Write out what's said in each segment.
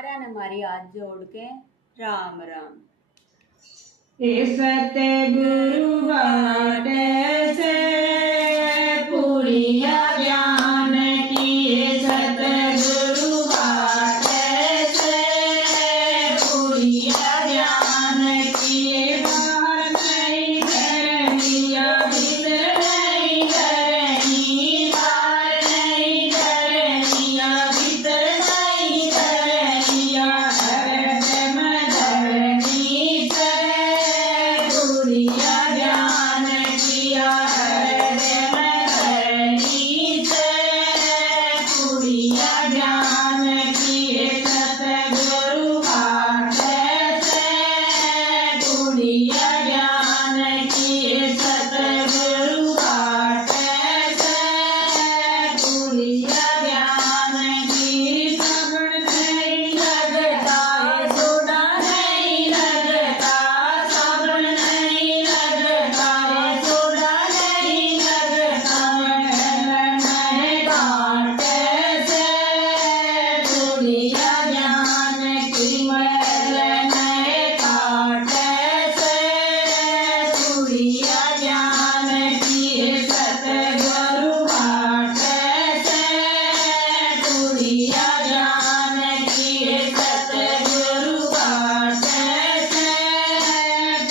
सारा ने मारी हाथ जोड़ के राम राम। सतगुरु बाटे से पूरिया ज्ञान की, सतगुरु बाटे से पूरिया ज्ञान की। बाहर नहीं करनिया भीतर नहीं करनी, बाहर नहीं करनिया भीतर नहीं करनिया। हरदम धरनी से पूरिया ज्ञान किया, हरदम धरनी से पूरिया ज्ञान किए। सतगुरु बाटे से पूरिया ज्ञान किए, सतगुरु बाटे से पूरिया ज्ञान की। सावन नहीं लगता सोडा नहीं लगता, सावन नहीं लगता सोडा नहीं लगता। महल काटे से पूरिया ज्ञान की, महल काटे से पूरिया ज्ञान की। सतगुरु बाटे से पूरिया ज्ञान की, सतगुरु बाटे से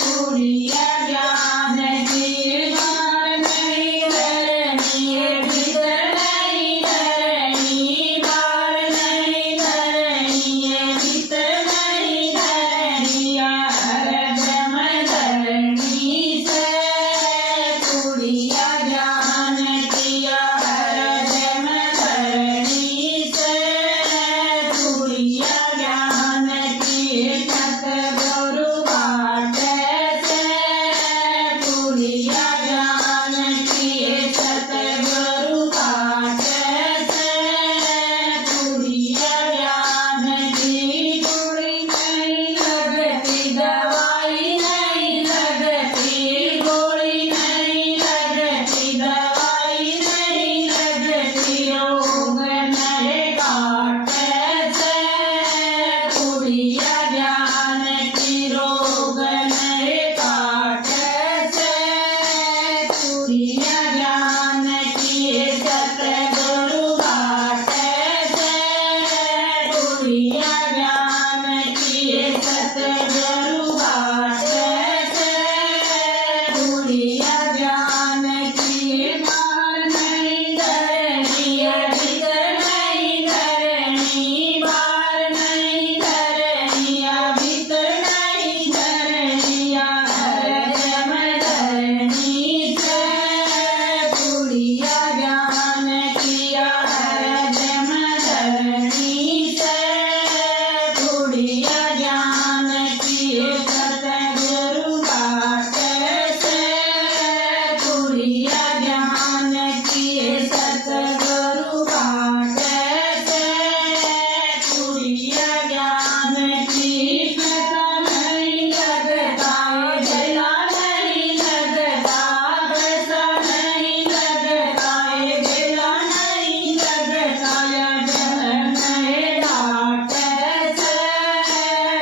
पूरिया ज्ञान की। बाहर नहीं करनी भीतर नहीं करनी, बाहर नहीं करनी भीतर नहीं करनी। हरदम धरनी से पूरिया ज्ञान किया, हरदम धरनी से पूरिया ज्ञान की। सतगुरु बाटे से पूरिया ज्ञान की, सतगुरु बाटे से पूरिया ज्ञान की। गोली नहीं लगती दवाई नहीं लगती, गोली नहीं लगती दवाई नहीं लगती। रोग नहीं काटे से पूरिया ज्ञान की, रोग नहीं काटे से पूरिया ज्ञान की। सतगुरु बाटे से पूरिया ज्ञान की, सतगुरु बाटे से पूरिया ज्ञान की। बाहर नहीं करनी भीतर नहीं करनी, बाहर नहीं करनी भीतर नहीं करनी। हरदम धरनी से पूरिया ज्ञान किया, हरदम धरनी से पूरिया ज्ञान किए। सतगुरु बाटे से पूरिया ज्ञान किए, सतगुरु बाटे से पूरिया ज्ञान की। पैसा नहीं लगता जला नहीं लगता, पैसा नहीं लगता जला नहीं लगता। नहीं डाटे से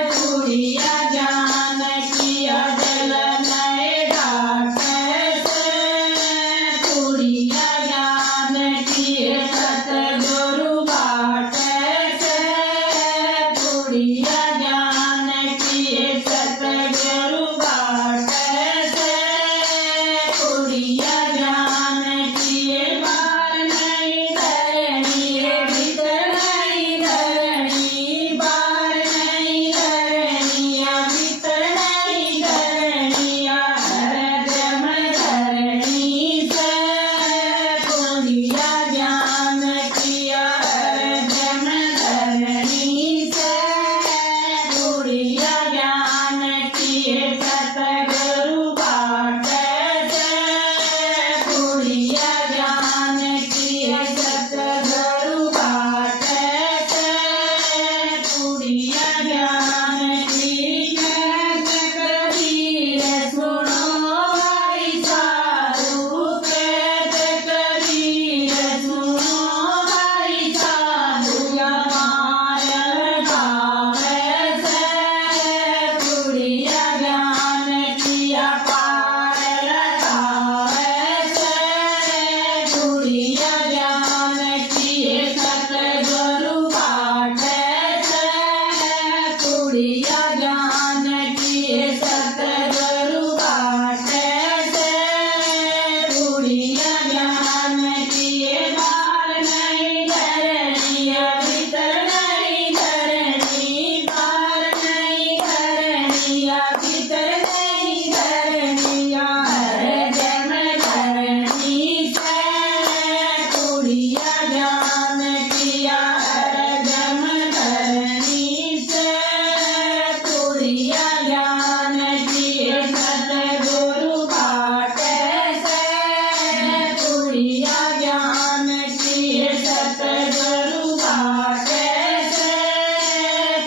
पूरिया ज्ञान किया, जल नहीं डाटे से पूरिया ज्ञान किए। सतगुरु बाटे से पूरिया ज्ञान किए, सतगुरु बाटे से पूरिया ज्ञान किए। बाहर नहीं करनी भीतर नहीं करनी, बाहर नहीं करनी भीतर नहीं करनी। हरदम धरनी से पूरिया ज्ञान किया, हरदम धरनी से पूरिया ज्ञान किए। सतगुरु बाटे से पूरिया ज्ञान किए, सतगुरु बाटे से पूरिया ज्ञान की। कहत कबीर सुनो भाई साधु, कहत कबीर सुनो भाई साधु। मारल कुड़िया जानकी सतगुरु बाटे से कुड़िया जानकी बाहर नहीं धरनी भीतर नहीं धरनी बाहर नहीं धरनी भीतर नहीं धरनी हर जम धरनी से कुड़िया जानकी हर जम धरनी से कुड़िया जानकी सतगुरु बाटे से कुड़िया जानकी सतगुरु बाटे से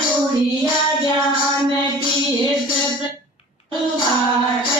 कुड़िया जानकी सतगुरु बाटे